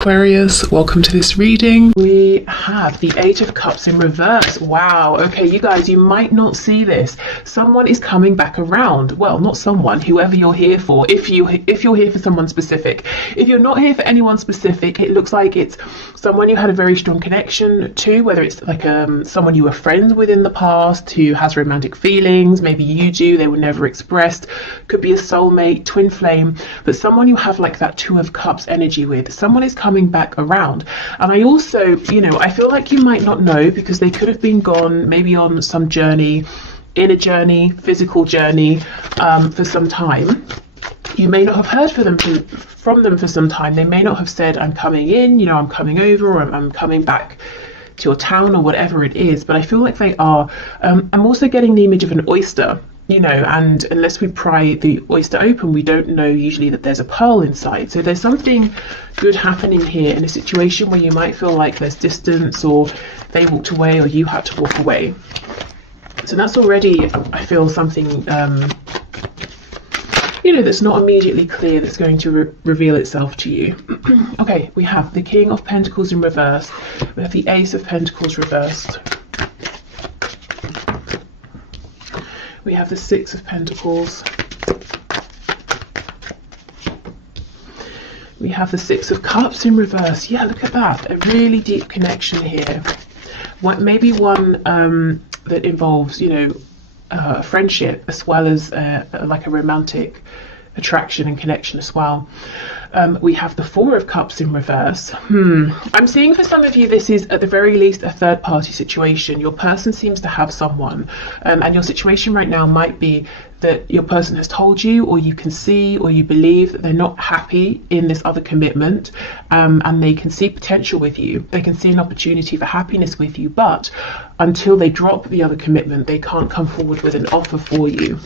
Aquarius, welcome to this reading. We have the Eight of Cups in reverse. Wow. Okay, you guys, you might not see this. Someone is coming back around. Well, not someone, whoever you're here for. If you're here for someone specific. If you're not here for anyone specific, it looks like it's someone you had a very strong connection to, whether it's like someone you were friends with in the past who has romantic feelings. Maybe you do, they were never expressed. Could be a soulmate, twin flame, but someone you have like that Two of Cups energy with. Someone is coming back around. And I also, I feel like you might not know, because they could have been gone maybe on some journey, inner journey, physical journey, for some time. You may not have heard from them for some time. They may not have said, I'm coming in, I'm coming over, or I'm coming back to your town, or whatever it is, but I feel like they are. I'm also getting the image of an oyster, and unless we pry the oyster open, we don't know usually that there's a pearl inside. So there's something good happening here in a situation where you might feel like there's distance, or they walked away, or you had to walk away. So that's already, I feel, something that's not immediately clear, that's going to reveal itself to you. Okay, we have the King of Pentacles in reverse. We have the Ace of Pentacles reversed. We have the Six of Pentacles. We have the Six of Cups in reverse. Yeah, look at that. A really deep connection here. Maybe one that involves, friendship, as well as like a romantic attraction and connection as well. We have the Four of Cups in reverse. I'm seeing for some of you this is at the very least a third party situation. Your person seems to have someone, and your situation right now might be that your person has told you, or you can see, or you believe that they're not happy in this other commitment, and they can see potential with you. They can see an opportunity for happiness with you, but until they drop the other commitment, they can't come forward with an offer for you.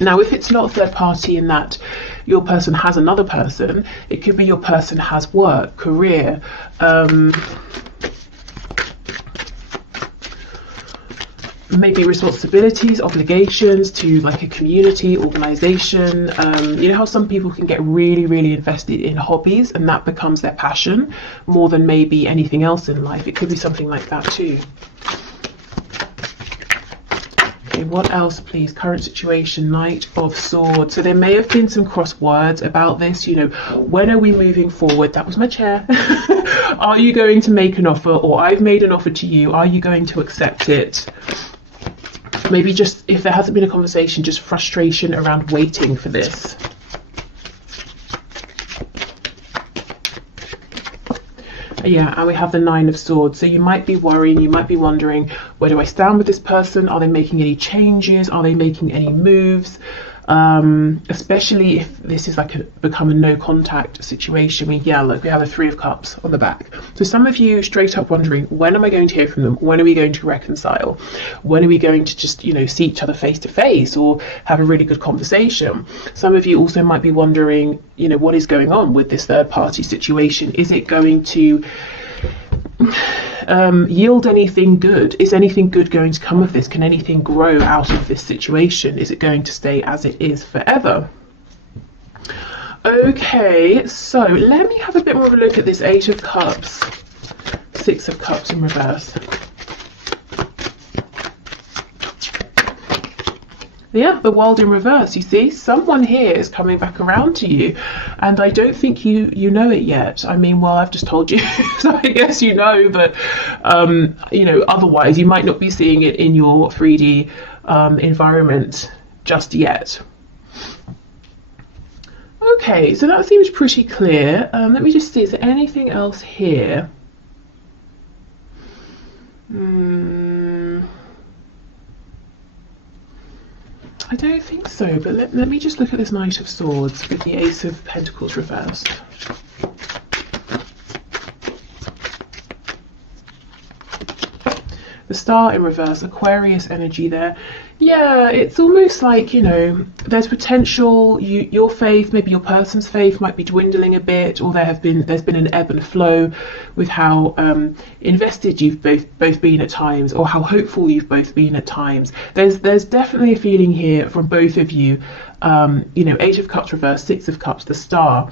Now, if it's not a third party in that your person has another person, it could be your person has work, career, maybe responsibilities, obligations to like a community, organization. You know how some people can get really, really invested in hobbies, and that becomes their passion more than maybe anything else in life. It could be something like that too. What else, please? Current situation, Knight of Swords. So there may have been some cross words about this. When are we moving forward? That was my chair. Are you going to make an offer, or I've made an offer to you? Are you going to accept it? Maybe just, if there hasn't been a conversation, just frustration around waiting for this. Yeah, and we have the Nine of Swords. So you might be worrying, you might be wondering, where do I stand with this person? Are they making any changes? Are they making any moves? Especially if this is like become a no contact situation. Look, we have a Three of Cups on the back. So some of you straight up wondering, when am I going to hear from them? When are we going to reconcile? When are we going to just, see each other face to face, or have a really good conversation? Some of you also might be wondering, what is going on with this third party situation? Is it going to yield anything good? Is anything good going to come of this? Can anything grow out of this situation? Is it going to stay as it is forever? Okay, so let me have a bit more of a look at this Eight of Cups, Six of Cups in reverse. Yeah, the World in reverse. You see, someone here is coming back around to you, and I don't think you know it yet. I've just told you, so I guess you know, but otherwise you might not be seeing it in your 3D environment just yet. Okay, so that seems pretty clear. Let me just see, is there anything else here? I don't think so, but let me just look at this Knight of Swords with the Ace of Pentacles reversed. The Star in reverse, Aquarius energy there. Yeah, it's almost like, there's potential, your faith, maybe your person's faith might be dwindling a bit, or there's been an ebb and flow with how invested you've both been at times, or how hopeful you've both been at times. There's definitely a feeling here from both of you, Eight of Cups reversed, Six of Cups, the Star.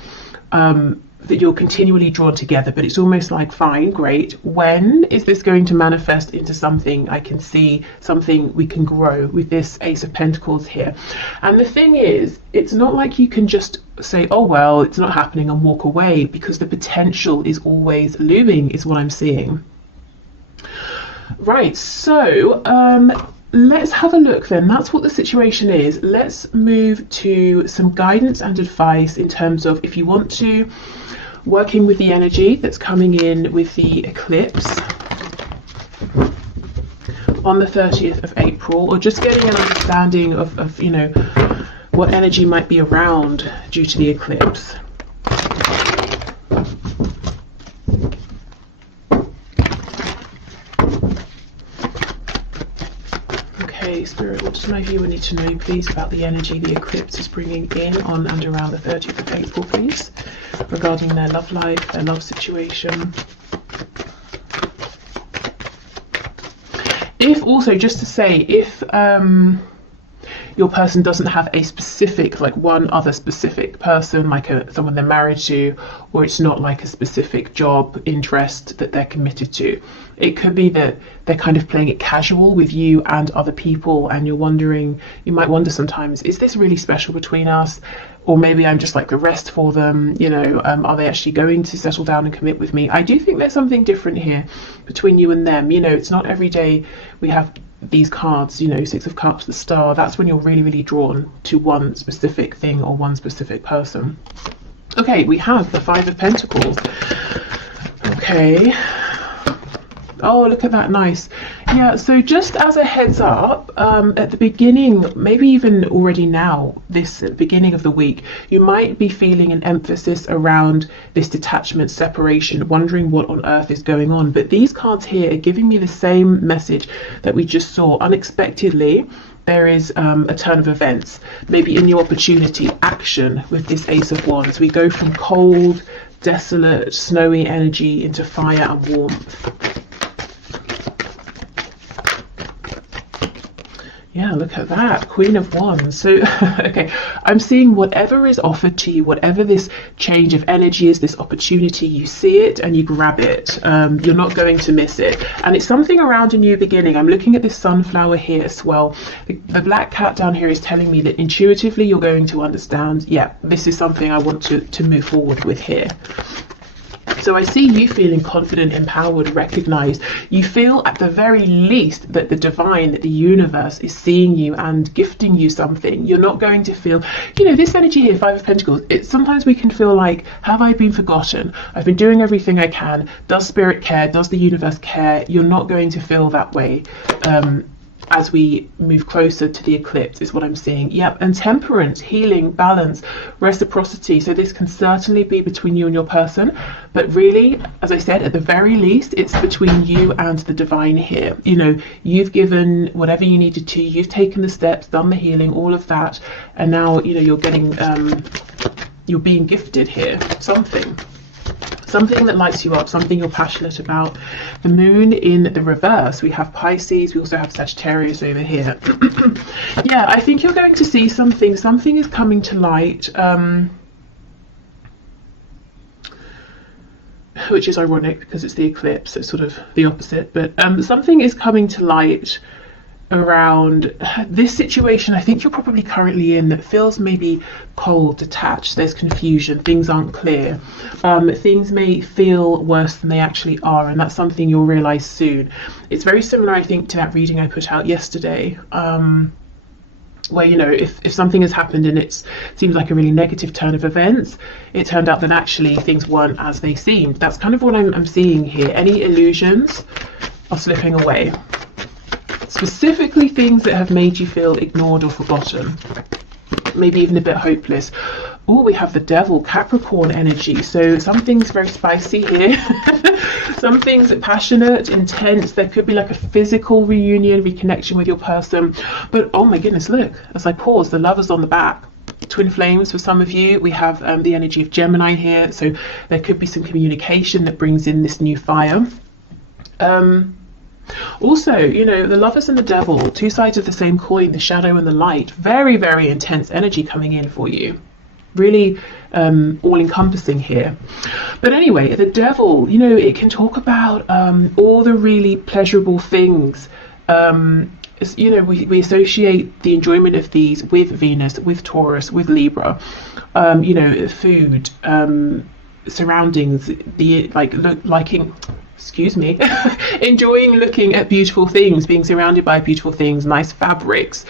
that you're continually drawn together, but it's almost like, fine, great, when is this going to manifest into something I can see, something we can grow with this Ace of Pentacles here? And the thing is, it's not like you can just say, oh well, it's not happening, and walk away, because the potential is always looming, is what I'm seeing. Right, so let's have a look then. That's what the situation is. Let's move to some guidance and advice in terms of, if you want to, working with the energy that's coming in with the eclipse on the 30th of April, or just getting an understanding of you know, what energy might be around due to the eclipse. Spirit, what does my viewer need to know, please, about the energy the eclipse is bringing in on and around the 30th of April, please, regarding their love life, their love situation? If also, just to say, if your person doesn't have a specific, like one other specific person, like someone they're married to, or it's not like a specific job interest that they're committed to, it could be that they're kind of playing it casual with you and other people, and you're wondering, you might wonder sometimes, is this really special between us? Or maybe I'm just like the rest for them, you know, are they actually going to settle down and commit with me? I do think there's something different here between you and them. You know, it's not every day we have these cards, you know, Six of Cups, the Star. That's when you're really, really drawn to one specific thing or one specific person. Okay, we have the Five of Pentacles. Okay. Oh, look at that, nice. Yeah, so just as a heads up, at the beginning, maybe even already now, this beginning of the week, you might be feeling an emphasis around this detachment, separation, wondering what on earth is going on. But these cards here are giving me the same message that we just saw. Unexpectedly, there is a turn of events, maybe in your opportunity, action with this Ace of Wands. We go from cold, desolate, snowy energy into fire and warmth. Yeah, look at that, Queen of Wands. So, okay, I'm seeing whatever is offered to you, whatever this change of energy is, this opportunity, you see it and you grab it. You're not going to miss it. And it's something around a new beginning. I'm looking at this sunflower here as well. The black cat down here is telling me that intuitively you're going to understand, yeah, this is something I want to move forward with here. So I see you feeling confident, empowered, recognized. You feel at the very least that the divine, that the universe is seeing you and gifting you something. You're not going to feel, you know, this energy here, Five of Pentacles, sometimes we can feel like, have I been forgotten? I've been doing everything I can. Does Spirit care? Does the universe care? You're not going to feel that way. As we move closer to the eclipse is what I'm seeing. Yep, and temperance, healing, balance, reciprocity. So this can certainly be between you and your person, but really, as I said, at the very least, it's between you and the divine here. You know, you've given whatever you needed to, you've taken the steps, done the healing, all of that, and now, you know, you're getting, you're being gifted here, something that lights you up, something you're passionate about. The moon in the reverse, we have Pisces, we also have Sagittarius over here. Yeah, I think you're going to see something is coming to light, which is ironic because it's the eclipse, it's sort of the opposite, but something is coming to light around this situation I think you're probably currently in that feels maybe cold, detached, there's confusion, things aren't clear, things may feel worse than they actually are, and that's something you'll realize soon. It's very similar, I think, to that reading I put out yesterday, where, you know, if something has happened and it seems like a really negative turn of events, it turned out that actually things weren't as they seemed. That's kind of what I'm seeing here. Any illusions are slipping away. Specifically things that have made you feel ignored or forgotten, maybe even a bit hopeless. Oh, we have the Devil, Capricorn energy. So something's very spicy here. Something's passionate, intense. There could be like a physical reunion, reconnection with your person. But oh my goodness, look, as I pause, the Lover's on the back. Twin flames for some of you. We have the energy of Gemini here. So there could be some communication that brings in this new fire. Also, you know, the Lovers and the Devil, two sides of the same coin, the shadow and the light. Very, very intense energy coming in for you. really all-encompassing here. But anyway, the devil, you know, it can talk about all the really pleasurable things. You know, we associate the enjoyment of these with Venus, with Taurus, with Libra. You know, food, surroundings, the liking, excuse me, enjoying looking at beautiful things, being surrounded by beautiful things, nice fabrics,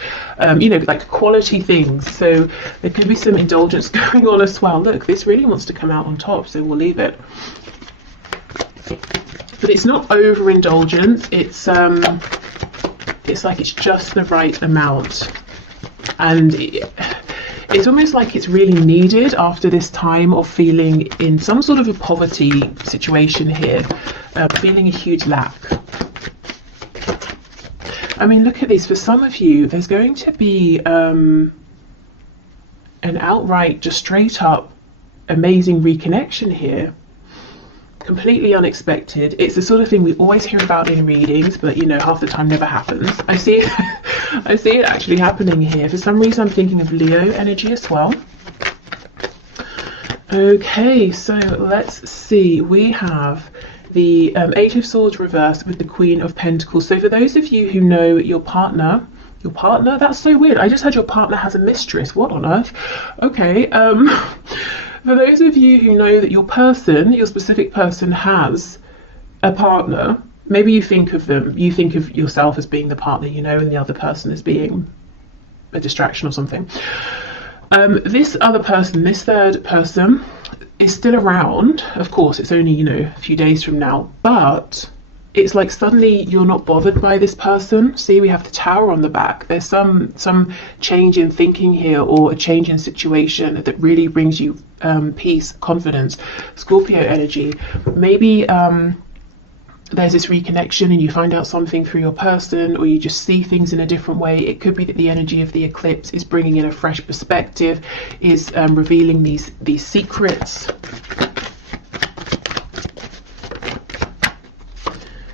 you know, like quality things. So there could be some indulgence going on as well. Look, this really wants to come out on top, so we'll leave it. But it's not overindulgence. It's like it's just the right amount, and it's almost like it's really needed after this time of feeling in some sort of a poverty situation here, feeling a huge lack. I mean, look at this. For some of you, there's going to be an outright, just straight up amazing reconnection here. Completely unexpected. It's the sort of thing we always hear about in readings, but you know, half the time never happens. I see it I see it actually happening here. For some reason I'm thinking of Leo energy as well. Okay, so let's see. We have the Eight of Swords reversed with the Queen of Pentacles. So for those of you who know your partner, that's so weird. I just heard your partner has a mistress. What on earth? Okay, for those of you who know that your person, your specific person, has a partner, maybe you think of yourself as being the partner, you know, and the other person as being a distraction or something. This other person, this third person, is still around. Of course, it's only, you know, a few days from now, but it's like suddenly you're not bothered by this person. See, we have the Tower on the back. There's some change in thinking here, or a change in situation that really brings you peace, confidence. Scorpio energy. Maybe there's this reconnection and you find out something through your person, or you just see things in a different way. It could be that the energy of the eclipse is bringing in a fresh perspective, is revealing these secrets.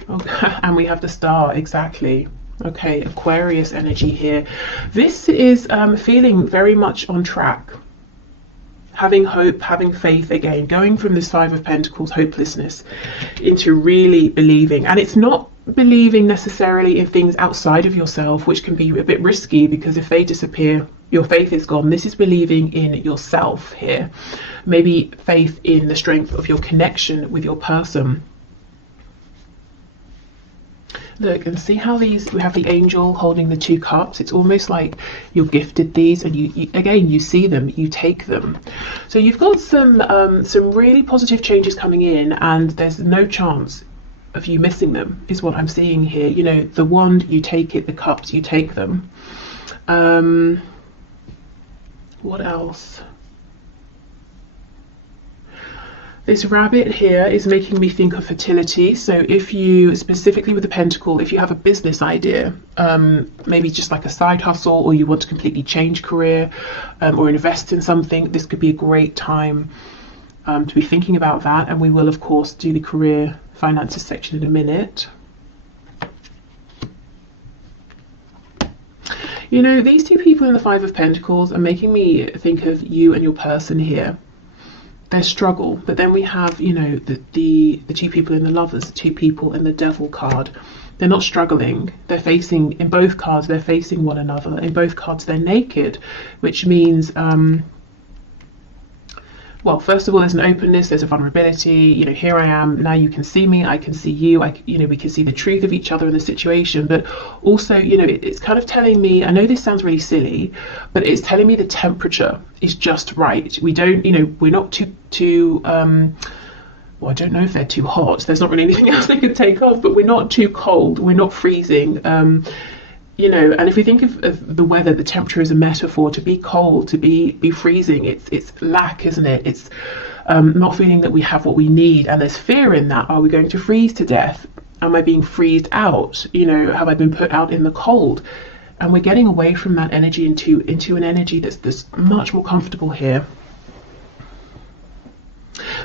Okay, and we have the Star, exactly. Okay, Aquarius energy here. This is feeling very much on track. Having hope, having faith again, going from this Five of Pentacles, hopelessness, into really believing. And it's not believing necessarily in things outside of yourself, which can be a bit risky, because if they disappear, your faith is gone. This is believing in yourself here. Maybe faith in the strength of your connection with your person. Look and see how these, we have the angel holding the two cups. It's almost like you're gifted these, and you again, you see them, you take them. So you've got some really positive changes coming in, and there's no chance of you missing them, is what I'm seeing here. You know, the wand, you take it, the cups, you take them. What else? This rabbit here is making me think of fertility. So if you, specifically with the pentacle, if you have a business idea, maybe just like a side hustle, or you want to completely change career, or invest in something, this could be a great time to be thinking about that. And we will, of course, do the career finances section in a minute. You know, these two people in the Five of Pentacles are making me think of you and your person here. Their struggle, but then we have, you know, the two people in the Lovers, the two people in the Devil card. They're not struggling. They're facing, in both cards, they're facing one another. In both cards, they're naked, which means, well, first of all, there's an openness, there's a vulnerability. You know, here I am, now you can see me, I can see you, you know, we can see the truth of each other in the situation. But also, you know, it's kind of telling me, I know this sounds really silly, but it's telling me the temperature is just right. We don't, you know, we're not too well, I don't know if they're too hot. There's not really anything else they could take off, but we're not too cold, we're not freezing. You know, and if we think of the weather, the temperature is a metaphor. To be cold, to be freezing, it's lack, isn't it? It's not feeling that we have what we need, and there's fear in that. Are we going to freeze to death? Am I being freezed out? You know, have I been put out in the cold? And we're getting away from that energy into an energy that's much more comfortable here.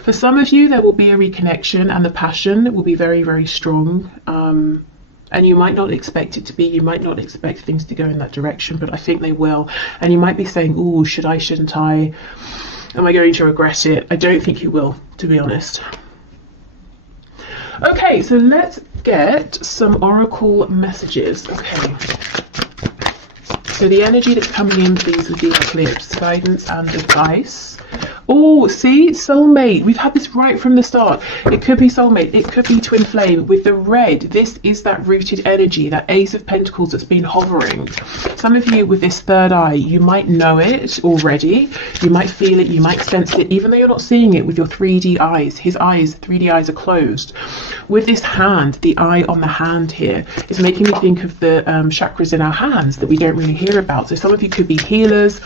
For some of you, there will be a reconnection, and the passion will be very, very strong. And you might not expect it to be, you might not expect things to go in that direction, but I think they will. And you might be saying, oh, should I, shouldn't I? Am I going to regret it? I don't think you will, to be honest. Okay, so let's get some oracle messages. Okay. So the energy that's coming in, please, with the eclipse, guidance and advice. Oh, see, soulmate. We've had this right from the start. It could be soulmate. It could be twin flame. With the red, this is that rooted energy, that Ace of Pentacles that's been hovering. Some of you with this third eye, you might know it already. You might feel it. You might sense it, even though you're not seeing it with your 3D eyes. His eyes, 3D eyes, are closed. With this hand, the eye on the hand here is making me think of the chakras in our hands that we don't really hear about. So some of you could be healers.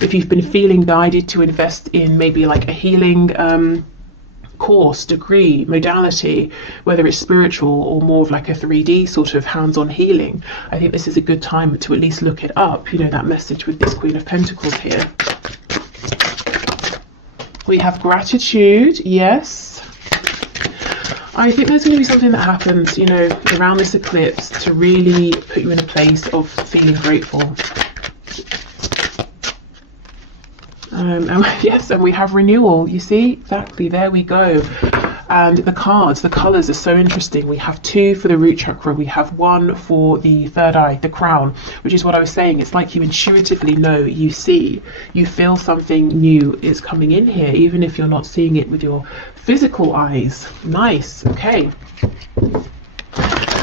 If you've been feeling guided to invest in maybe like a healing course, degree, modality, whether it's spiritual or more of like a 3D sort of hands-on healing, I think this is a good time to at least look it up, you know, that message with this Queen of Pentacles here. We have gratitude, yes. I think there's going to be something that happens, you know, around this eclipse to really put you in a place of feeling grateful. Yes, and we have renewal, you see, exactly, there we go. And the cards, the colors are so interesting. We have 2 for the root chakra, we have 1 for the third eye, the crown, which is what I was saying. It's like you intuitively know, you see, you feel something new is coming in here, even if you're not seeing it with your physical eyes. Nice, okay.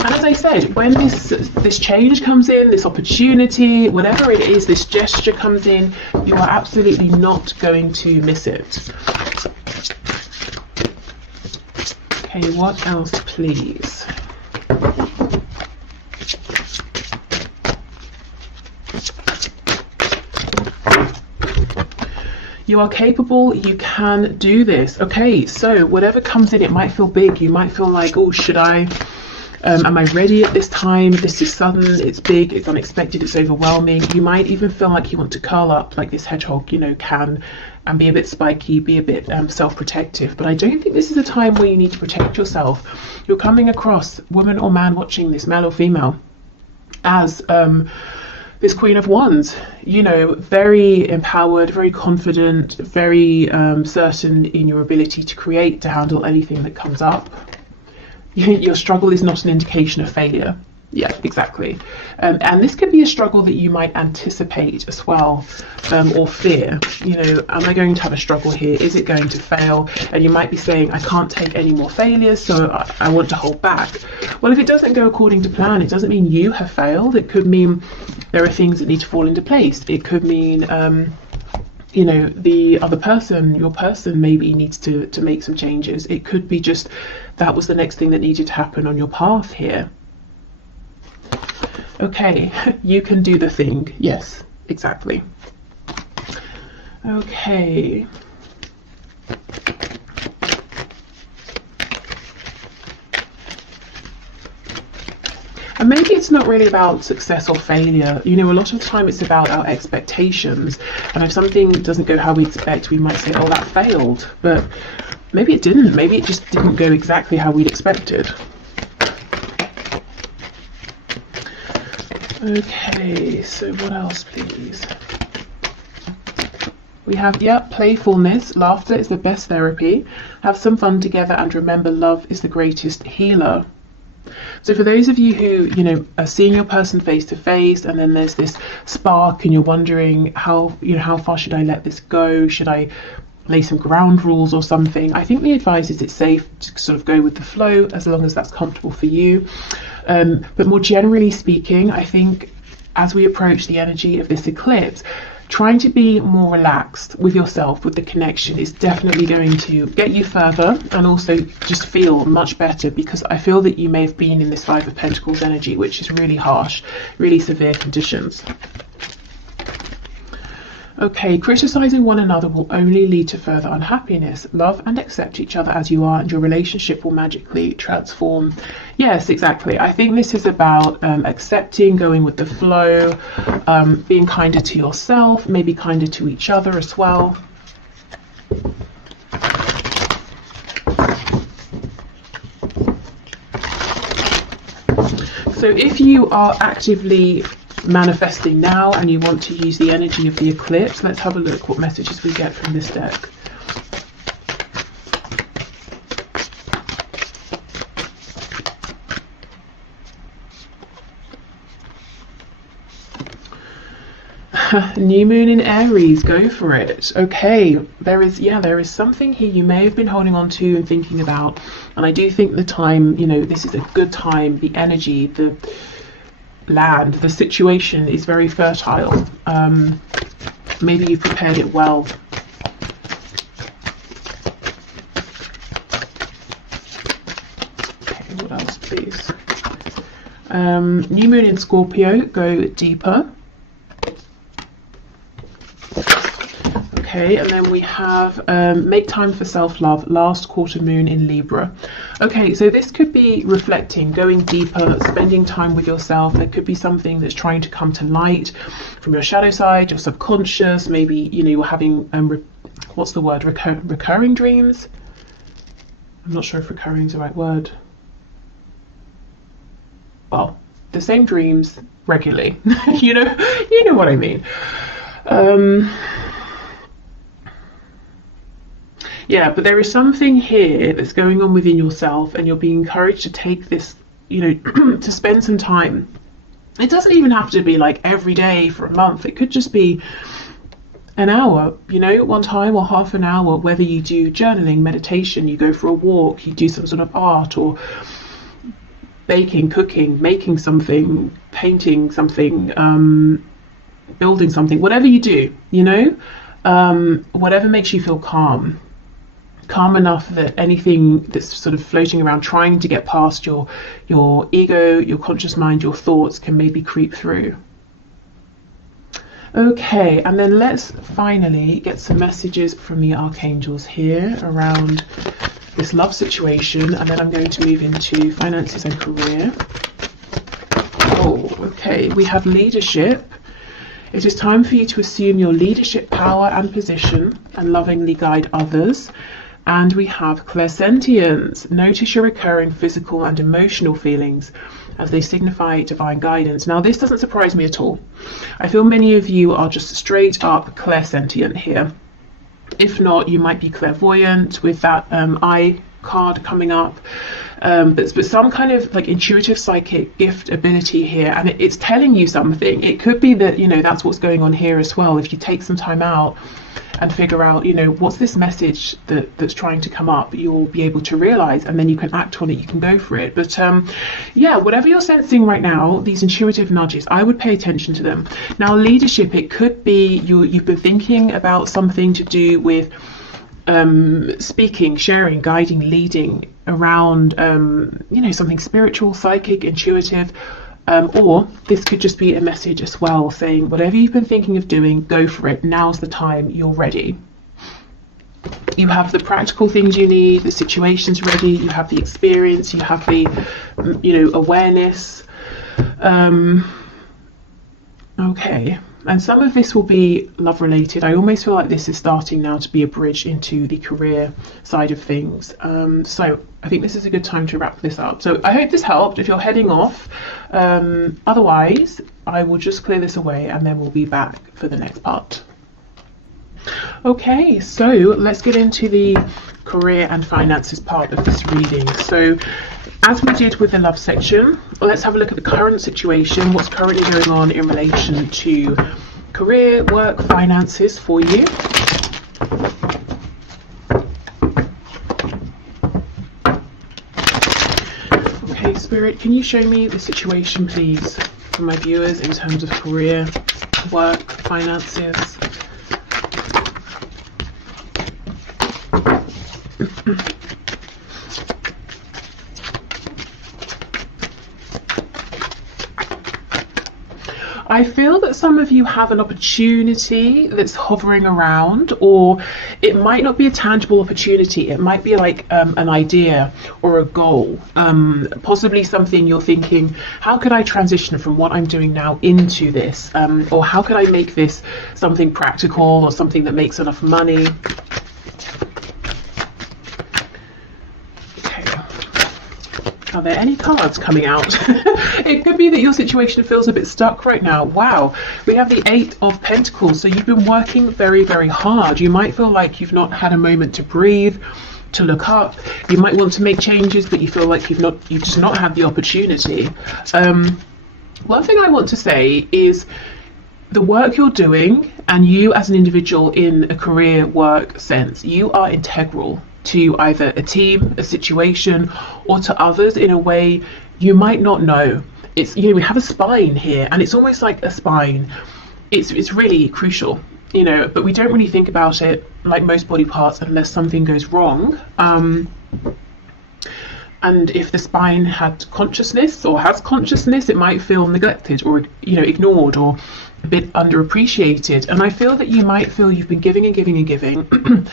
And as I said, when this change comes in, this opportunity, whatever it is, this gesture comes in, you are absolutely not going to miss it. Okay, what else, please? You are capable, you can do this. Okay, so whatever comes in, it might feel big. You might feel like, oh, should I? Am I ready at this time? This is sudden, it's big, it's unexpected, it's overwhelming. You might even feel like you want to curl up like this hedgehog, you know, can, and be a bit spiky, be a bit self-protective. But I don't think this is a time where you need to protect yourself. You're coming across, woman or man watching this, male or female, as this Queen of Wands, you know, very empowered, very confident, very certain in your ability to create, to handle anything that comes up. Your struggle is not an indication of failure. Yeah, exactly. And this could be a struggle that you might anticipate as well, or fear. You know, am I going to have a struggle here? Is it going to fail? And you might be saying, I can't take any more failures, so I want to hold back. Well, if it doesn't go according to plan, it doesn't mean you have failed. It could mean there are things that need to fall into place. It could mean you know, the other person, your person, maybe needs to make some changes. It could be just that was the next thing that needed to happen on your path here. Okay, you can do the thing. Yes, exactly. Okay. And maybe it's not really about success or failure. You know, a lot of the time it's about our expectations. And if something doesn't go how we expect, we might say, oh, that failed. But maybe it didn't. Maybe it just didn't go exactly how we'd expected. Okay, so what else, please? We have, yeah, playfulness. Laughter is the best therapy. Have some fun together and remember, love is the greatest healer. So for those of you who, you know, are seeing your person face to face, and then there's this spark and you're wondering how, you know, how far should I let this go? Should I lay some ground rules or something? I think the advice is it's safe to sort of go with the flow as long as that's comfortable for you. But more generally speaking, I think as we approach the energy of this eclipse, trying to be more relaxed with yourself, with the connection, is definitely going to get you further and also just feel much better, because I feel that you may have been in this Five of Pentacles energy, which is really harsh, really severe conditions. Okay, criticizing one another will only lead to further unhappiness. Love and accept each other as you are, and your relationship will magically transform. Yes, exactly. I think this is about accepting, going with the flow, being kinder to yourself, maybe kinder to each other as well. So if you are actively manifesting now and you want to use the energy of the eclipse. Let's have a look what messages we get from this deck. New moon in Aries, go for it. Okay, there is something here you may have been holding on to and thinking about, and I do think the time, you know, this is a good time. The energy, the land, the situation is very fertile. Maybe you've prepared it well. Okay, what else please? New moon in Scorpio, go deeper. Okay, and then we have make time for self-love, last quarter moon in Libra. Okay, so this could be reflecting, going deeper, spending time with yourself. There could be something that's trying to come to light from your shadow side, your subconscious. Maybe, you know, you're having what's the word, recurring dreams. I'm not sure if recurring is the right word. Well, the same dreams regularly. you know what I mean. Yeah, but there is something here that's going on within yourself, and you're being encouraged to take this, you know, to spend some time. It doesn't even have to be like every day for a month. It could just be an hour, you know, one time, or half an hour, whether you do journaling, meditation, you go for a walk, you do some sort of art, or baking, cooking, making something, painting something, building something, whatever you do, you know, whatever makes you feel calm enough that anything that's sort of floating around trying to get past your ego, your conscious mind, your thoughts can maybe creep through. Okay, and then let's finally get some messages from the archangels here around this love situation, and then I'm going to move into finances and career. Oh, okay, we have leadership. It is time for you to assume your leadership power and position and lovingly guide others. And we have clairsentience. Notice your recurring physical and emotional feelings as they signify divine guidance. Now, this doesn't surprise me at all. I feel many of you are just straight up clairsentient here. If not, you might be clairvoyant with that eye card coming up. But some kind of like intuitive psychic gift ability here, and it's telling you something. It could be that, you know, that's what's going on here as well. If you take some time out and figure out, you know, what's this message that's trying to come up, you'll be able to realize, and then you can act on it, you can go for it. But yeah, whatever you're sensing right now, these intuitive nudges, I would pay attention to them. Now, leadership, it could be you've been thinking about something to do with speaking, sharing, guiding, leading around, you know, something spiritual, psychic, intuitive, or this could just be a message as well saying whatever you've been thinking of doing, go for it. Now's the time, you're ready. You have the practical things you need, the situation's ready, you have the experience, you have the, you know, awareness. Okay. And some of this will be love related. I almost feel like this is starting now to be a bridge into the career side of things. So I think this is a good time to wrap this up. So I hope this helped if you're heading off. Otherwise, I will just clear this away and then we'll be back for the next part. Okay, so let's get into the career and finances part of this reading. So as we did with the love section, let's have a look at the current situation, what's currently going on in relation to career, work, finances for you. Okay, Spirit, can you show me the situation, please, for my viewers in terms of career, work, finances? I feel that some of you have an opportunity that's hovering around, or it might not be a tangible opportunity. It might be like an idea or a goal, possibly something you're thinking, how could I transition from what I'm doing now into this? Or how could I make this something practical or something that makes enough money? Are there any cards coming out? It could be that your situation feels a bit stuck right now. Wow, we have the 8 of Pentacles. So you've been working very, very hard. You might feel like you've not had a moment to breathe, to look up. You might want to make changes, but you feel like you've just not had the opportunity. One thing I want to say is the work you're doing, and you as an individual in a career work sense, you are integral to either a team, a situation, or to others in a way you might not know. It's, you know, we have a spine here, and it's almost like a spine. It's really crucial, you know, but we don't really think about it like most body parts unless something goes wrong. And if the spine had consciousness or has consciousness, it might feel neglected or, you know, ignored or a bit underappreciated. And I feel that you might feel you've been giving and giving and giving.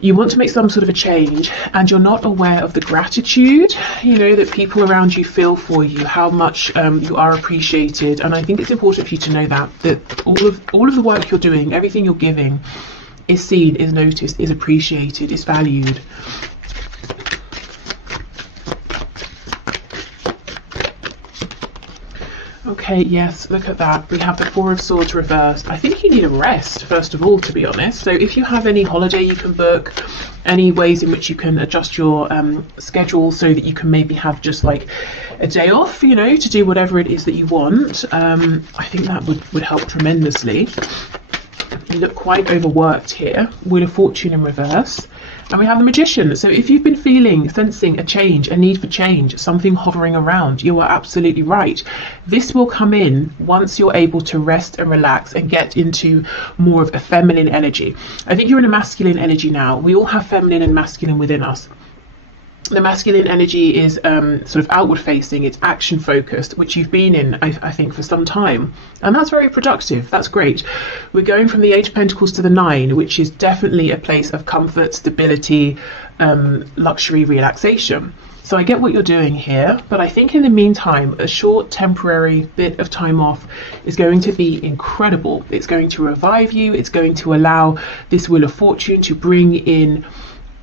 You want to make some sort of a change, and you're not aware of the gratitude, you know, that people around you feel for you, how much you are appreciated. And I think it's important for you to know that all of the work you're doing, everything you're giving, is seen, is noticed, is appreciated, is valued. Okay, yes, look at that. We have the 4 of Swords reversed. I think you need a rest, first of all, to be honest. So if you have any holiday you can book, any ways in which you can adjust your schedule so that you can maybe have just like a day off, you know, to do whatever it is that you want, I think that would help tremendously. You look quite overworked here. Wheel of Fortune in reverse. And we have the Magician. So if you've been sensing a change, a need for change, something hovering around, you are absolutely right. This will come in once you're able to rest and relax and get into more of a feminine energy. I think you're in a masculine energy now. We all have feminine and masculine within us. The masculine energy is sort of outward facing, it's action focused, which you've been in, I think, for some time. And that's very productive, that's great. We're going from the 8 of Pentacles to the 9, which is definitely a place of comfort, stability, luxury, relaxation. So I get what you're doing here, but I think in the meantime, a short temporary bit of time off is going to be incredible. It's going to revive you, it's going to allow this Wheel of Fortune to bring in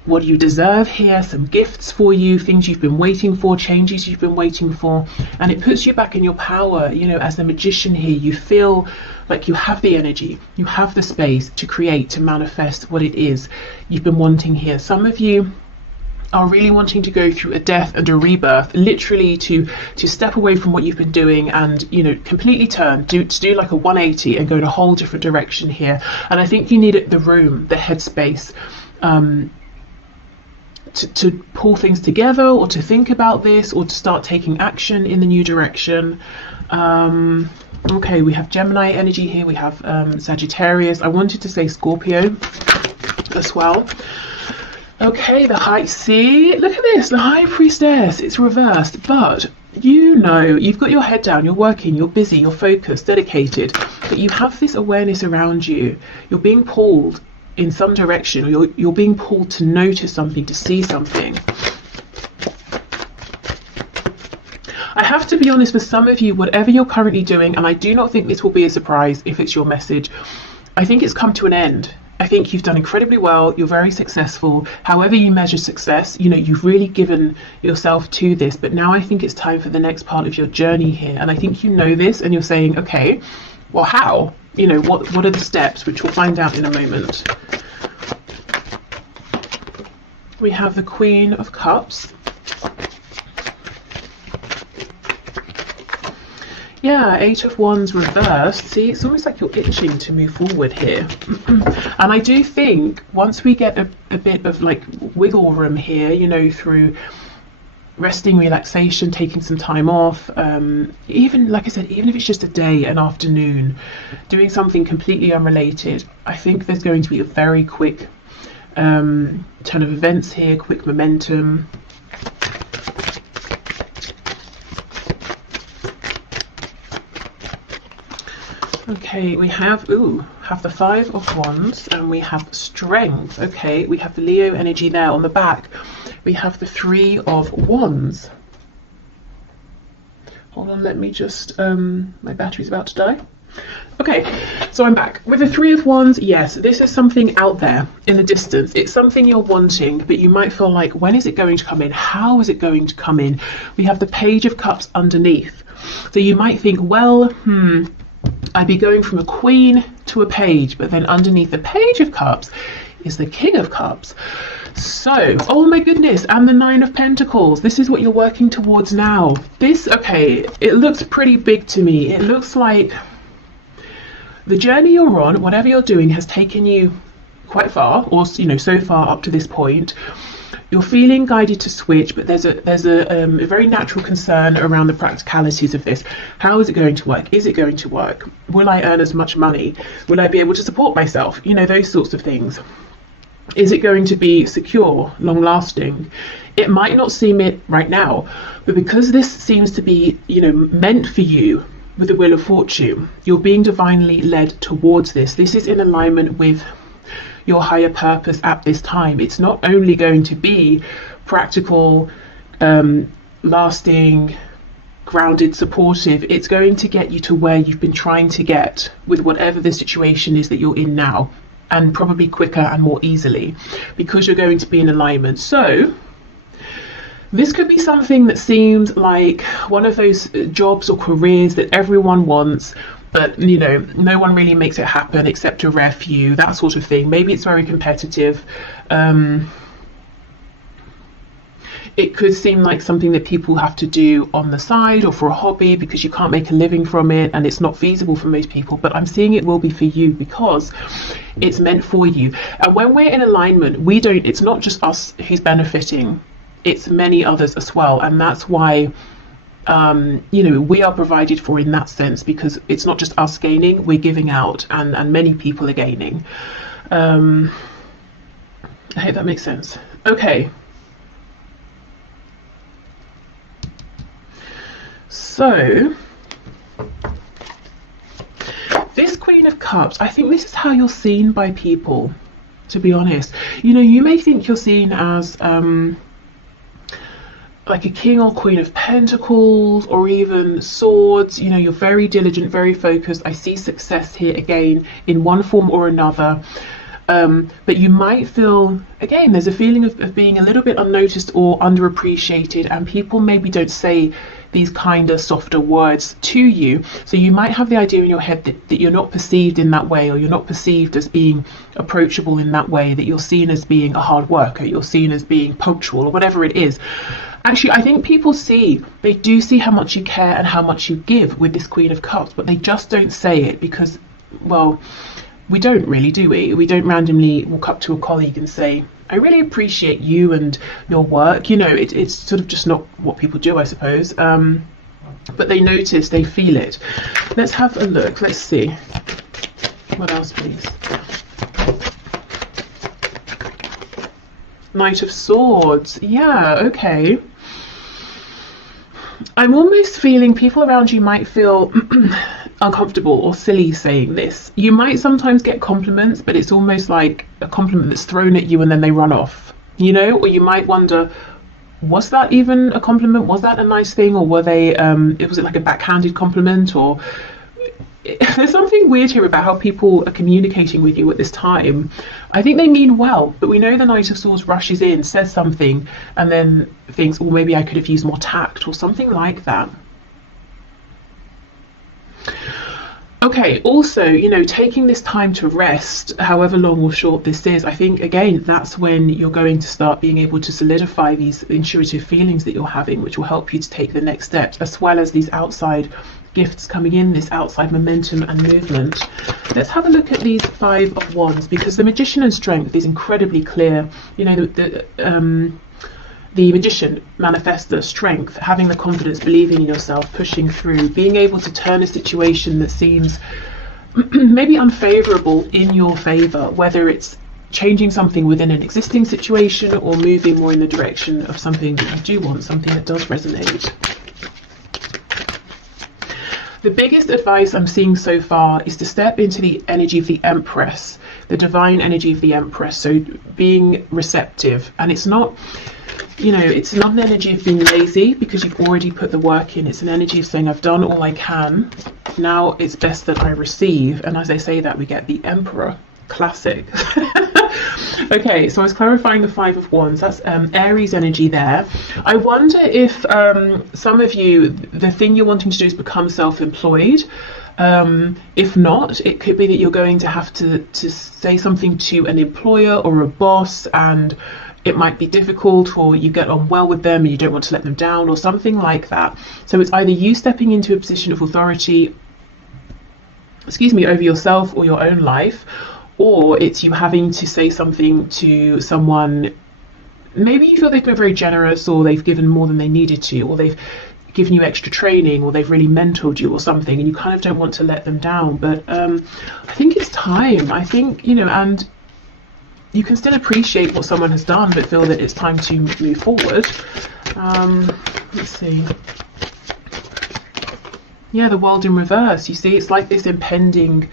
what you deserve here, some gifts for you, things you've been waiting for, changes you've been waiting for, and it puts you back in your power. You know, as the Magician here, you feel like you have the energy, you have the space to create, to manifest what it is you've been wanting here. Some of you are really wanting to go through a death and a rebirth, literally to step away from what you've been doing and, you know, completely turn, to do like a 180 and go in a whole different direction here. And I think you need the room, the headspace, to pull things together, or to think about this, or to start taking action in the new direction. Okay, we have Gemini energy here, we have Sagittarius. I wanted to say Scorpio as well. Okay, the High, see, look at this, the High Priestess, it's reversed, but you know, you've got your head down, you're working, you're busy, you're focused, dedicated, but you have this awareness around you. You're being pulled in some direction, or you're being pulled to notice something, to see something. I have to be honest, for some of you, whatever you're currently doing, and I do not think this will be a surprise if it's your message, I think it's come to an end. I think you've done incredibly well, you're very successful. However you measure success, you know, you've really given yourself to this, but now I think it's time for the next part of your journey here. And I think you know this, and you're saying, okay, well, how? You know, what are the steps, which we'll find out in a moment. We have the Queen of Cups. Yeah, 8 of Wands reversed. See, it's almost like you're itching to move forward here. And I do think once we get a bit of like wiggle room here, you know, through resting, relaxation, taking some time off, even, like I said, even if it's just a day, an afternoon, doing something completely unrelated, I think there's going to be a very quick turn of events here, quick momentum. Okay, we have the 5 of Wands, and we have Strength. Okay, we have the Leo energy there on the back. We have the 3 of Wands. Hold on, let me just, my battery's about to die. Okay, so I'm back. With the Three of Wands, yes, this is something out there in the distance. It's something you're wanting, but you might feel like, when is it going to come in? How is it going to come in? We have the Page of Cups underneath. So you might think, well, I'd be going from a Queen to a Page, but then underneath the Page of Cups is the King of Cups. So, oh my goodness, and the Nine of Pentacles. This is what you're working towards now. This, okay, it looks pretty big to me. It looks like the journey you're on, whatever you're doing, has taken you quite far, or so far up to this point. You're feeling guided to switch, but there's a very natural concern around the practicalities of this. How is it going to work? Is it going to work? Will I earn as much money? Will I be able to support myself? Those sorts of things. Is it going to be secure, long lasting? It might not seem it right now, but because this seems to be, meant for you, with the Wheel of Fortune, you're being divinely led towards this. This is in alignment with your higher purpose at this time. It's not only going to be practical, lasting, grounded, supportive. It's going to get you to where you've been trying to get with whatever the situation is that you're in now, and probably quicker and more easily, because you're going to be in alignment. So this could be something that seems like one of those jobs or careers that everyone wants, but no one really makes it happen except a rare few, that sort of thing. Maybe it's very competitive. It could seem like something that people have to do on the side or for a hobby, because you can't make a living from it and it's not feasible for most people. But I'm seeing it will be for you, because it's meant for you. And when we're in alignment, it's not just us who's benefiting. It's many others as well, and that's why we are provided for in that sense, because it's not just us gaining, we're giving out, and many people are gaining. I hope that makes sense. Okay, so this Queen of Cups, I think this is how you're seen by people, to be honest. You may think you're seen as like a King or Queen of Pentacles, or even Swords. You're very diligent, very focused. I see success here again in one form or another. But you might feel, again, there's a feeling of being a little bit unnoticed or underappreciated, and people maybe don't say these kinder, softer words to you. So you might have the idea in your head that you're not perceived in that way, or you're not perceived as being approachable in that way, that you're seen as being a hard worker, you're seen as being punctual, or whatever it is. Actually, I think people they do see how much you care and how much you give with this Queen of Cups, but they just don't say it because, well, we don't really, do we? We don't randomly walk up to a colleague and say, I really appreciate you and your work. It's sort of just not what people do, I suppose. But they notice, they feel it. Let's have a look. Let's see. What else, please? Knight of Swords. Yeah, okay. I'm almost feeling people around you might feel uncomfortable or silly saying this. You might sometimes get compliments, but it's almost like a compliment that's thrown at you and then they run off, or you might wonder, was that even a compliment? Was that a nice thing? Or was it like a backhanded compliment? Or there's something weird here about how people are communicating with you at this time. I think they mean well, but we know the Knight of Swords rushes in, says something, and then thinks, well, maybe I could have used more tact or something like that. Okay, also, taking this time to rest, however long or short this is, I think, again, that's when you're going to start being able to solidify these intuitive feelings that you're having, which will help you to take the next steps, as well as these outside gifts coming in, this outside momentum and movement. Let's have a look at these Five of Wands, because the Magician and Strength is incredibly clear. The Magician manifests the strength, having the confidence, believing in yourself, pushing through, being able to turn a situation that seems maybe unfavorable in your favor, whether it's changing something within an existing situation or moving more in the direction of something that you do want, something that does resonate. The biggest advice I'm seeing so far is to step into the energy of the Empress, the divine energy of the Empress. So being receptive, and it's not you know, it's not an energy of being lazy because you've already put the work in. It's an energy of saying, I've done all I can. Now it's best that I receive. And as I say that, we get the Emperor. Classic. Okay, so I was clarifying the Five of Wands. That's Aries energy there. I wonder if some of you, the thing you're wanting to do is become self-employed. If not, it could be that you're going to have to say something to an employer or a boss, and it might be difficult, or you get on well with them and you don't want to let them down, or something like that. So it's either you stepping into a position of authority, over yourself or your own life, or it's you having to say something to someone. Maybe you feel they've been very generous, or they've given more than they needed to, or they've given you extra training, or they've really mentored you or something, and you kind of don't want to let them down. But I think it's time. I think, you know, and you can still appreciate what someone has done, but feel that it's time to move forward. Let's see. Yeah, the World in reverse. You see, it's like this impending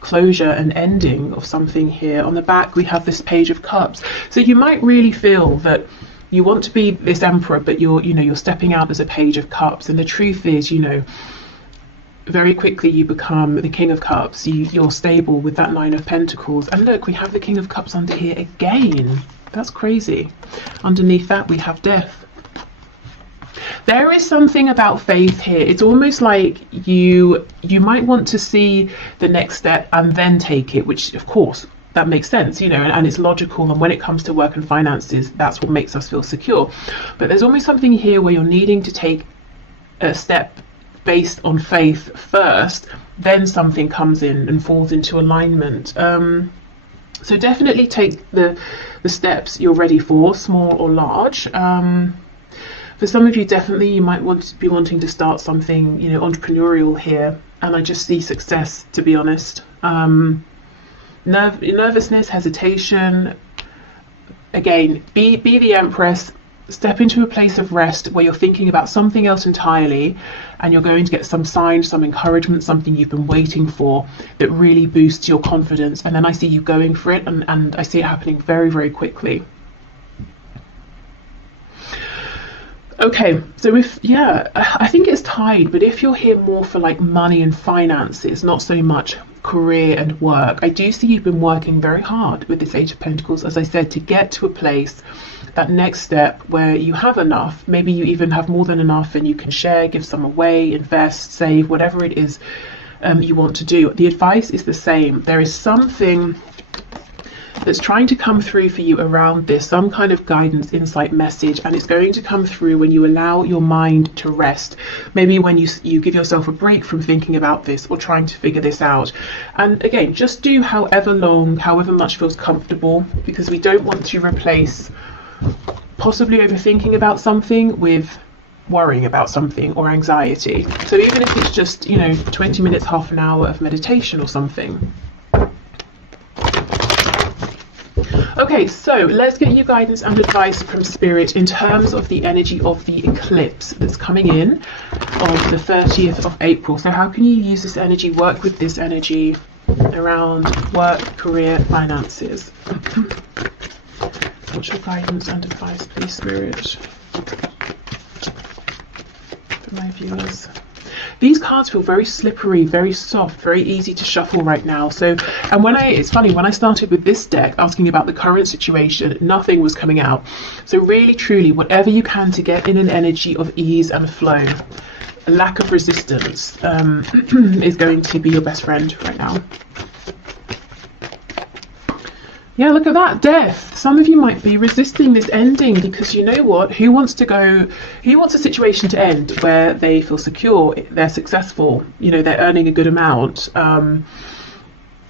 closure and ending of something here. On the back, we have this Page of Cups. So you might really feel that you want to be this Emperor, but you're stepping out as a Page of Cups. And the truth is, you know, very quickly you become the King of Cups. You're stable with that Nine of Pentacles. And look, we have the King of Cups under here again. That's crazy. Underneath that, we have Death. There is something about faith here. It's almost like you might want to see the next step and then take it, which of course that makes sense, you know, and it's logical. And when it comes to work and finances, that's what makes us feel secure. But there's almost something here where you're needing to take a step based on faith first, then something comes in and falls into alignment. So definitely take the steps you're ready for, small or large. For some of you, definitely you might want to be wanting to start something, you know, entrepreneurial here. And I just see success, to be honest. Nervousness, hesitation. Again, be the Empress. Step into a place of rest where you're thinking about something else entirely, and you're going to get some sign, some encouragement, something you've been waiting for that really boosts your confidence. And then I see you going for it, and I see it happening very, very quickly. Okay, so I think it's tied, but if you're here more for like money and finances, not so much career and work, I do see you've been working very hard with this Eight of Pentacles, as I said, to get to a place, that next step where you have enough. Maybe you even have more than enough and you can share, give some away, invest, save, whatever it is you want to do. The advice is the same. There is something that's trying to come through for you around this, some kind of guidance, insight, message, and it's going to come through when you allow your mind to rest. Maybe when you give yourself a break from thinking about this or trying to figure this out. And again, just do however long, however much feels comfortable, because we don't want to replace possibly overthinking about something with worrying about something or anxiety. So even if it's just, you know, 20 minutes, half an hour of meditation or something. Okay, so let's get you guidance and advice from Spirit in terms of the energy of the eclipse that's coming in on the 30th of April. So how can you use this energy, work with this energy around work, career, finances? What's your guidance and advice, please, Spirit, for my viewers? These cards feel very slippery, very soft, very easy to shuffle right now. So, and it's funny, when I started with this deck asking about the current situation, nothing was coming out. So really, truly, whatever you can to get in an energy of ease and flow, a lack of resistance is going to be your best friend right now. Yeah, look at that, Death. Some of you might be resisting this ending because you know what? Who wants a situation to end where they feel secure, they're successful, you know, they're earning a good amount.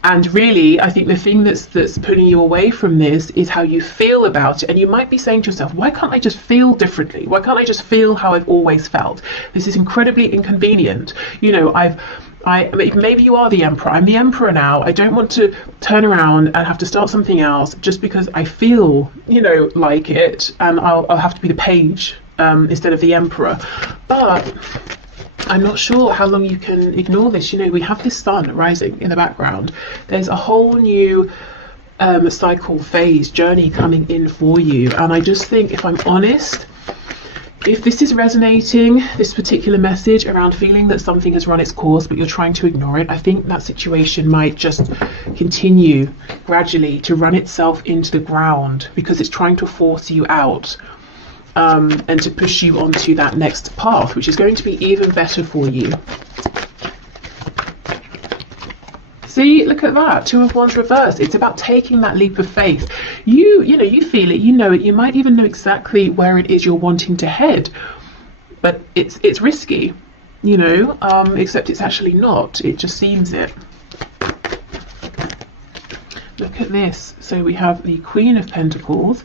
And really, I think the thing that's pulling you away from this is how you feel about it. And you might be saying to yourself, why can't I just feel differently? Why can't I just feel how I've always felt? This is incredibly inconvenient. You know, maybe you are the Emperor. I'm the Emperor now. I don't want to turn around and have to start something else just because I feel, you know, like it, and I'll have to be the Page instead of the Emperor. But I'm not sure how long you can ignore this. You know, we have this sun rising in the background. There's a whole new cycle, phase, journey coming in for you. And I just think, if I'm honest, if this is resonating, this particular message around feeling that something has run its course but you're trying to ignore it, I think that situation might just continue gradually to run itself into the ground, because it's trying to force you out, and to push you onto that next path, which is going to be even better for you. See, look at that, Two of Wands reversed. It's about taking that leap of faith. You know, you feel it, you know it, you might even know exactly where it is you're wanting to head, but it's risky, you know, except it's actually not. It just seems it. Look at this. So we have the Queen of Pentacles,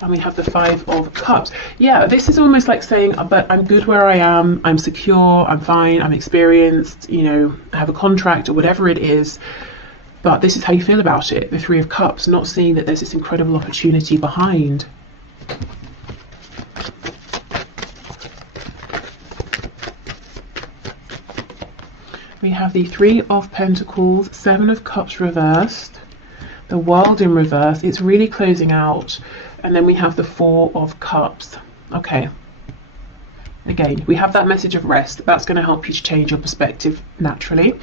and we have the Five of Cups. Yeah, this is almost like saying, but I'm good where I am, I'm secure, I'm fine, I'm experienced, you know, I have a contract or whatever it is, but this is how you feel about it. The Three of Cups, not seeing that there's this incredible opportunity behind. We have the Three of Pentacles, Seven of Cups reversed, the World in reverse. It's really closing out. And then we have the Four of Cups. Okay. Again, we have that message of rest. That's going to help you to change your perspective naturally.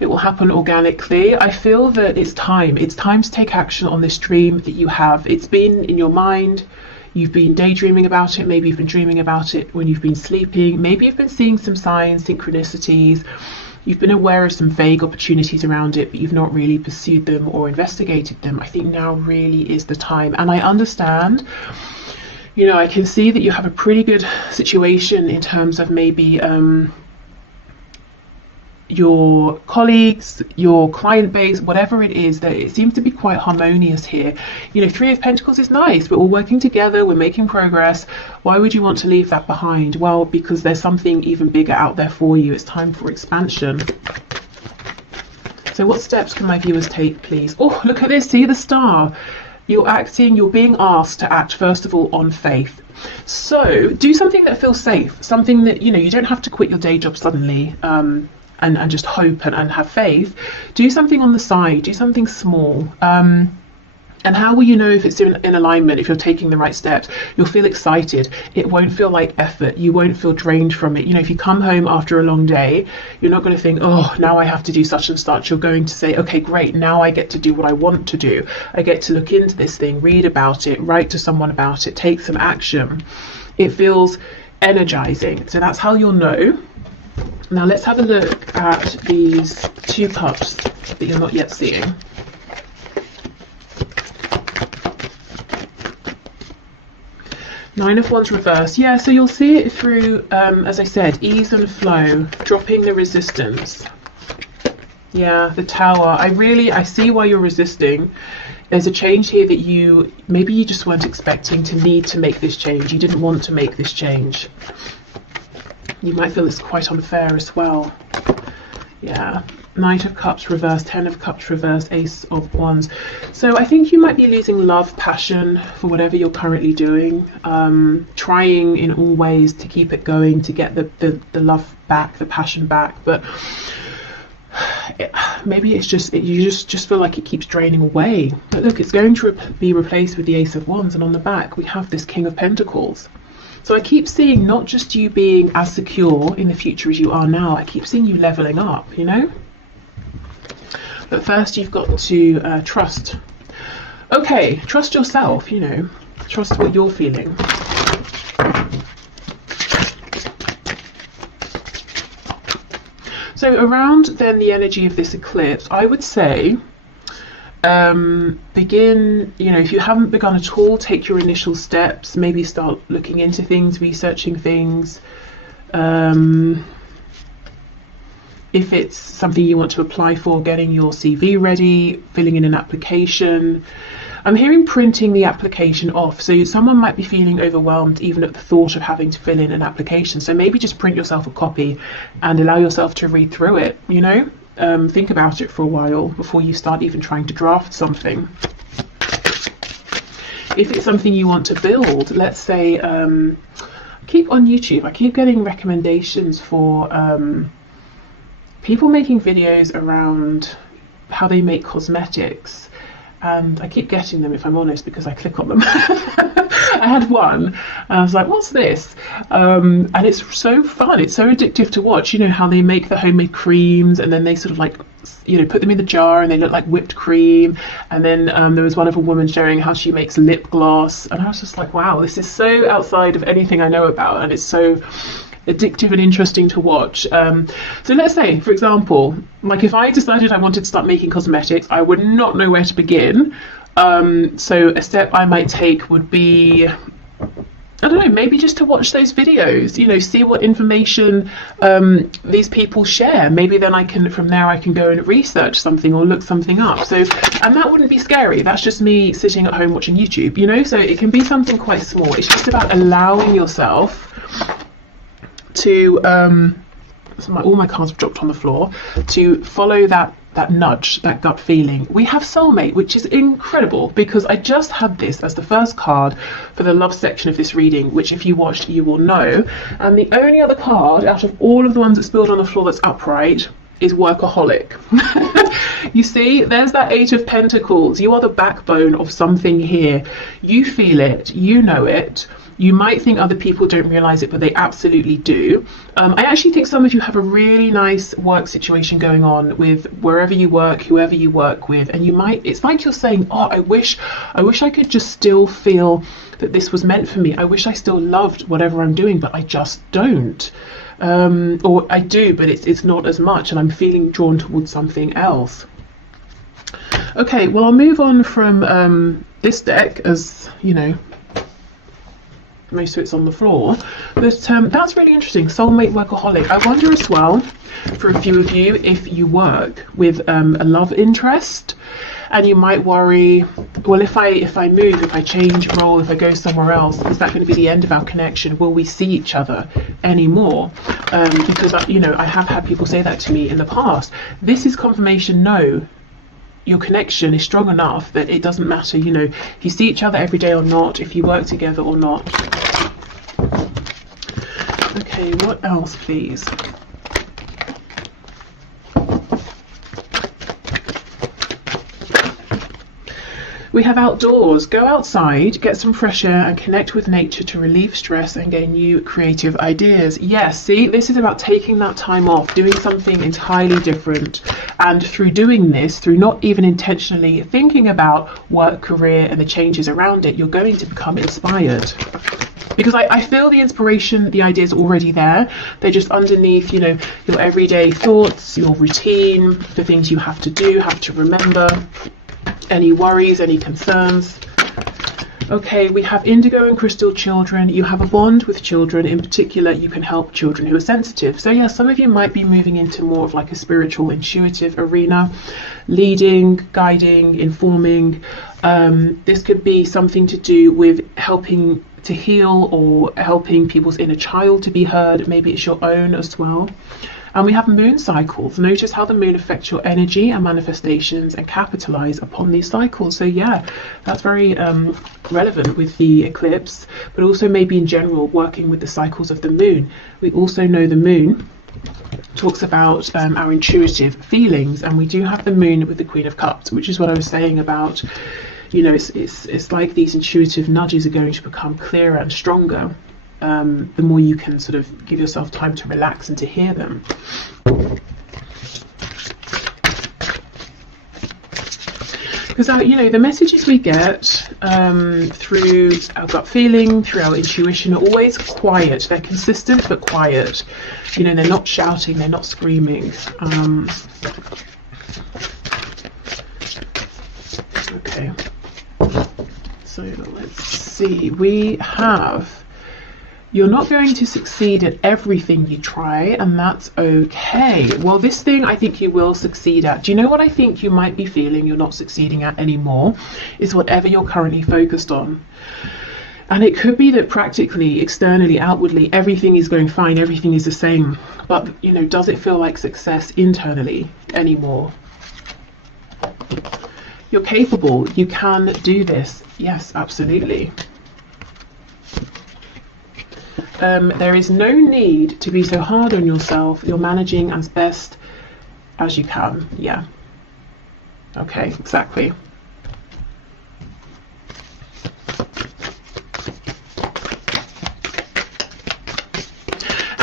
It will happen organically. I feel that it's time. It's time to take action on this dream that you have. It's been in your mind. You've been daydreaming about it. Maybe you've been dreaming about it when you've been sleeping. Maybe you've been seeing some signs, synchronicities. You've been aware of some vague opportunities around it, but you've not really pursued them or investigated them. I think now really is the time. And I understand, you know, I can see that you have a pretty good situation in terms of maybe your colleagues, your client base, whatever it is, that it seems to be quite harmonious here. You know, Three of Pentacles is nice. We're all working together, we're making progress. Why would you want to leave that behind? Well, because there's something even bigger out there for you. It's time for expansion. So what steps can my viewers take, please? Oh, look at this, see the star. You're being asked to act, first of all, on faith. So do something that feels safe, something that, you know, you don't have to quit your day job suddenly, and just hope and have faith. Do something on the side, do something small. And how will you know if it's in alignment, if you're taking the right steps? You'll feel excited. It won't feel like effort. You won't feel drained from it. You know, if you come home after a long day, you're not going to think, oh, now I have to do such and such. You're going to say, okay, great, now I get to do what I want to do. I get to look into this thing, read about it, write to someone about it, take some action. It feels energizing. So that's how you'll know. Now let's have a look at these two cups that you're not yet seeing. Nine of Wands reverse. Yeah, so you'll see it through, as I said, ease and flow, dropping the resistance. Yeah, the Tower. I see why you're resisting. There's a change here that maybe you just weren't expecting to need to make this change. You didn't want to make this change. You might feel it's quite unfair as well. Yeah, Knight of Cups reversed, Ten of Cups reversed, Ace of Wands. So I think you might be losing love, passion for whatever you're currently doing. Trying in all ways to keep it going, to get the love back, the passion back. But maybe it's just, you just feel like it keeps draining away. But look, it's going to be replaced with the Ace of Wands. And on the back, we have this King of Pentacles. So I keep seeing not just you being as secure in the future as you are now, I keep seeing you leveling up, you know? But first you've got to trust. Okay, trust yourself, you know, trust what you're feeling. So around then the energy of this eclipse, I would say, begin, you know, if you haven't begun at all, take your initial steps, maybe start looking into things, researching things. If it's something you want to apply for, getting your CV ready, filling in an application. I'm hearing printing the application off, so someone might be feeling overwhelmed even at the thought of having to fill in an application. So maybe just print yourself a copy and allow yourself to read through it, you know? Think about it for a while before you start even trying to draft something. If it's something you want to build, let's say, keep on YouTube, I keep getting recommendations for people making videos around how they make cosmetics and I keep getting them, if I'm honest, because I click on them. I had one and I was like, what's this? And it's so fun, it's so addictive to watch. You know how they make the homemade creams, and then they sort of like, you know, put them in the jar and they look like whipped cream. And then there was one of a woman showing how she makes lip gloss, and I was just like, wow, this is so outside of anything I know about, and it's so addictive and interesting to watch. So let's say, for example, like if I decided I wanted to start making cosmetics, I would not know where to begin. So a step I might take would be, I don't know, maybe just to watch those videos, you know, see what information these people share. Maybe then I can, from there I can go and research something or look something up. So, and that wouldn't be scary. That's just me sitting at home watching YouTube, you know. So it can be something quite small. It's just about allowing yourself to all my cards have dropped on the floor, to follow that nudge, that gut feeling. We have soulmate, which is incredible, because I just had this as the first card for the love section of this reading, which if you watched you will know. And the only other card out of all of the ones that spilled on the floor that's upright is workaholic. You see, there's that Eight of Pentacles. You are the backbone of something here. You feel it, you know it. You might think other people don't realize it, but they absolutely do. I actually think some of you have a really nice work situation going on with wherever you work, whoever you work with, and you might, it's like you're saying, oh, I wish I could just still feel that this was meant for me. I wish I still loved whatever I'm doing, but I just don't. Or I do, but it's not as much, and I'm feeling drawn towards something else. Okay, well, I'll move on from this deck, as you know, most of it's on the floor, but that's really interesting. Soulmate, workaholic. I wonder as well, for a few of you, if you work with a love interest, and you might worry, well, if I move, if I change role, if I go somewhere else, is that going to be the end of our connection? Will we see each other anymore? Because you know, I have had people say that to me in the past. This is confirmation. No, your connection is strong enough that it doesn't matter, you know, if you see each other every day or not, if you work together or not. Okay, what else, please? We have outdoors. Go outside, get some fresh air and connect with nature to relieve stress and gain new creative ideas. Yes, see, this is about taking that time off, doing something entirely different. And through doing this, through not even intentionally thinking about work, career and the changes around it, you're going to become inspired. Because I feel the inspiration, the ideas are already there. They're just underneath, you know, your everyday thoughts, your routine, the things you have to do, have to remember. Any worries, any concerns. Okay, we have indigo and crystal children. You have a bond with children. In particular, you can help children who are sensitive. So yeah, some of you might be moving into more of like a spiritual, intuitive arena, leading, guiding, informing. This could be something to do with helping to heal or helping people's inner child to be heard. Maybe it's your own as well. And we have moon cycles. Notice how the moon affects your energy and manifestations and capitalize upon these cycles. So yeah, that's very relevant with the eclipse, but also maybe in general working with the cycles of the moon. We also know the moon talks about our intuitive feelings, and we do have the moon with the Queen of Cups, which is what I was saying about, you know, it's like these intuitive nudges are going to become clearer and stronger. The more you can sort of give yourself time to relax and to hear them. Because you know, the messages we get through our gut feeling, through our intuition, are always quiet. They're consistent but quiet. You know, they're not shouting, they're not screaming. Okay, so let's see. We have, you're not going to succeed at everything you try, and that's okay. Well, this thing I think you will succeed at. Do you know what I think you might be feeling you're not succeeding at anymore? Is whatever you're currently focused on. And it could be that practically, externally, outwardly, everything is going fine, everything is the same. But, you know, does it feel like success internally anymore? You're capable. You can do this. Yes, absolutely. There is no need to be so hard on yourself. You're managing as best as you can. Yeah. Okay, exactly.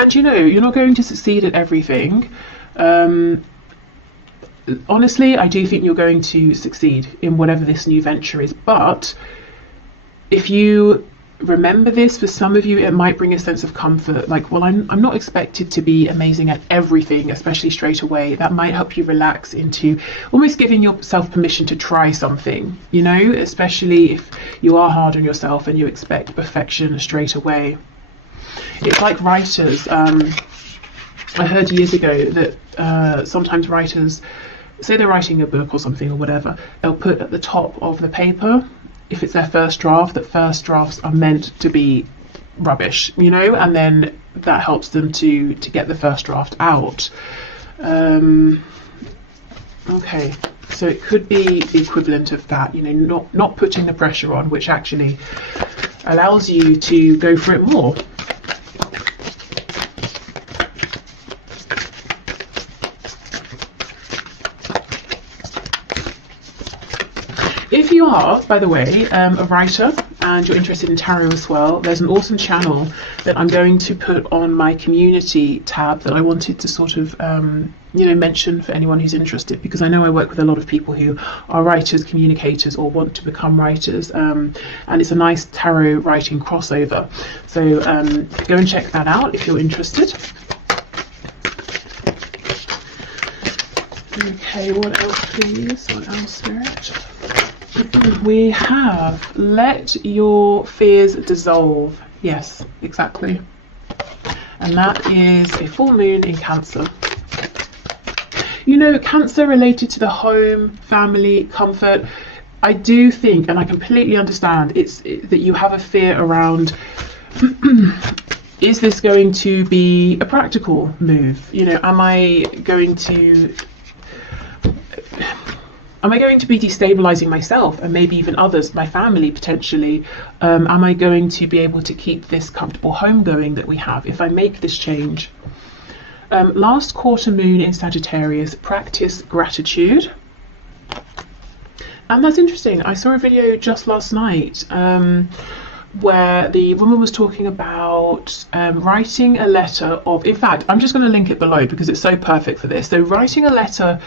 And you know, you're not going to succeed at everything. Honestly, I do think you're going to succeed in whatever this new venture is. But if you remember this, for some of you, it might bring a sense of comfort. Like, well, I'm not expected to be amazing at everything, especially straight away. That might help you relax into almost giving yourself permission to try something, you know, especially if you are hard on yourself and you expect perfection straight away. It's like writers. I heard years ago that sometimes writers, say they're writing a book or something or whatever, they'll put at the top of the paper, if it's their first draft, that first drafts are meant to be rubbish, you know, and then that helps them to get the first draft out. Okay, so it could be the equivalent of that, you know, not putting the pressure on, which actually allows you to go for it more. If you are, by the way, a writer and you're interested in tarot as well, there's an awesome channel that I'm going to put on my community tab that I wanted to sort of, you know, mention for anyone who's interested, because I know I work with a lot of people who are writers, communicators, or want to become writers, and it's a nice tarot writing crossover. So go and check that out if you're interested. Okay, what else, please? What else, Spirit? We have let your fears dissolve. Yes, exactly. And that is a full moon in Cancer. You know, Cancer related to the home, family, comfort. I do think, and I completely understand, that you have a fear around is this going to be a practical move? You know, am I going to be destabilizing myself and maybe even others, my family potentially? Am I going to be able to keep this comfortable home going that we have if I make this change? Last quarter moon in Sagittarius, practice gratitude. And that's interesting. I saw a video just last night where the woman was talking about writing a letter of, in fact, I'm just going to link it below because it's so perfect for this. So writing a letter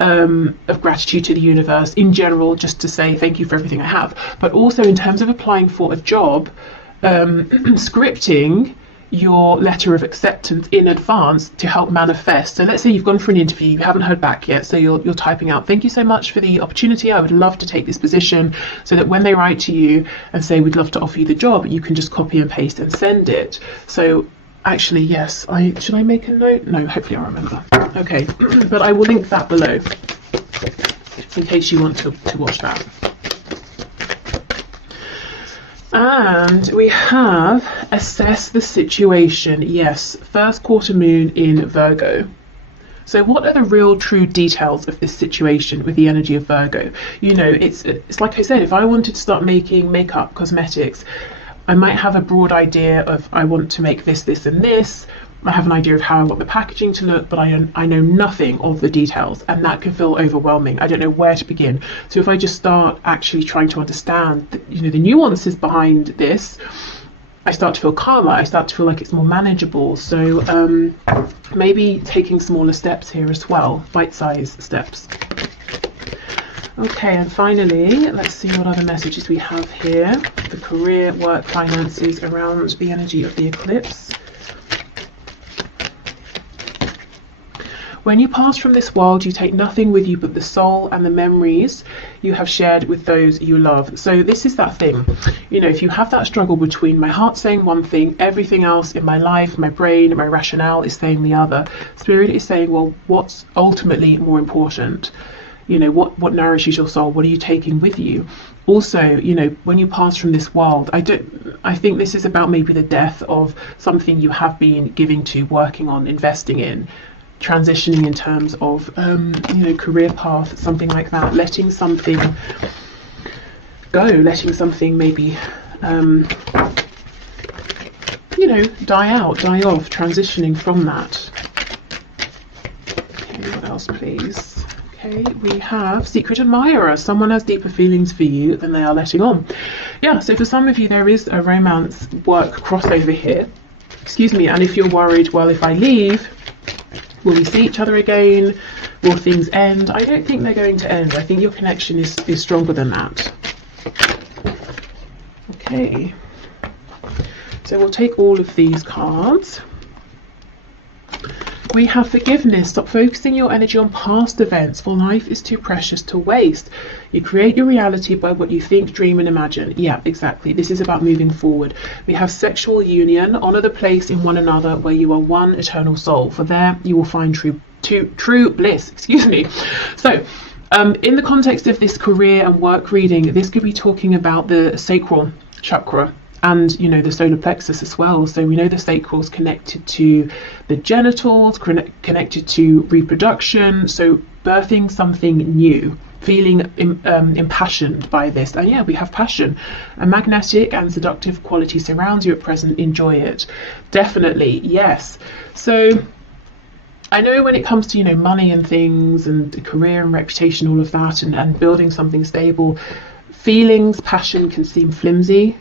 of gratitude to the universe in general, just to say thank you for everything I have, but also in terms of applying for a job, scripting your letter of acceptance in advance to help manifest. So let's say you've gone for an interview, you haven't heard back yet, so you're typing out, thank you so much for the opportunity, I would love to take this position, so that when they write to you and say we'd love to offer you the job, you can just copy and paste and send it. So actually, yes, should I make a note? No, hopefully I'll remember. Okay, but I will link that below in case you want to watch that. And we have assess the situation. Yes, first quarter moon in Virgo. So what are the real true details of this situation with the energy of Virgo? You know, it's like I said, if I wanted to start making makeup, cosmetics, I might have a broad idea of I want to make this, this and this. I have an idea of how I want the packaging to look, but I know nothing of the details, and that can feel overwhelming. I don't know where to begin. So if I just start actually trying to understand the nuances behind this, I start to feel calmer, I start to feel like it's more manageable. So maybe taking smaller steps here as well, bite-sized steps. Okay, and finally, let's see what other messages we have here. The career, work, finances around the energy of the eclipse. When you pass from this world, you take nothing with you but the soul and the memories you have shared with those you love. So this is that thing, you know, if you have that struggle between my heart saying one thing, everything else in my life, my brain, my rationale is saying the other. Spirit is saying, well, what's ultimately more important? You know, what nourishes your soul? What are you taking with you? Also, you know, when you pass from this world, I think this is about maybe the death of something you have been giving to, working on, investing in, transitioning in terms of, you know, career path, something like that, letting something go, letting something maybe, you know, die out, die off, transitioning from that. Okay, what else, please? Okay, we have secret admirer. Someone has deeper feelings for you than they are letting on. Yeah, so for some of you, there is a romance work crossover here. excuse me, and if you're worried, well, if I leave, will we see each other again? Will things end? I don't think they're going to end. I think your connection is stronger than that. Okay. So we'll take all of these cards. We have forgiveness. Stop focusing your energy on past events, for life is too precious to waste. You create your reality by what you think, dream and imagine. Yeah, exactly. This is about moving forward. We have sexual union. Honor the place in one another where you are one eternal soul. For there you will find true bliss. Excuse me. So in the context of this career and work reading, this could be talking about the sacral chakra, and you know, the solar plexus as well. So we know the sacral is connected to the genitals, connected to reproduction, so birthing something new, feeling impassioned by this. And yeah, we have passion. A magnetic and seductive quality surrounds you at present. Enjoy it. Definitely, yes. So I know when it comes to, you know, money and things and career and reputation, all of that, and building something stable, feelings, passion can seem flimsy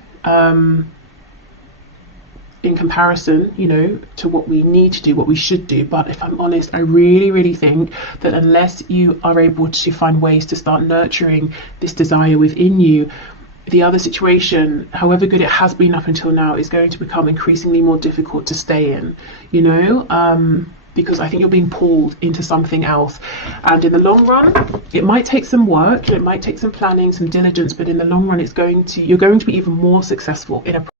in comparison, you know, to what we need to do, what we should do. But if I'm honest, I really think that unless you are able to find ways to start nurturing this desire within you, the other situation, however good it has been up until now, is going to become increasingly more difficult to stay in, you know, because I think you're being pulled into something else. And in the long run, it might take some work, it might take some planning, some diligence, but in the long run, you're going to be even more successful in a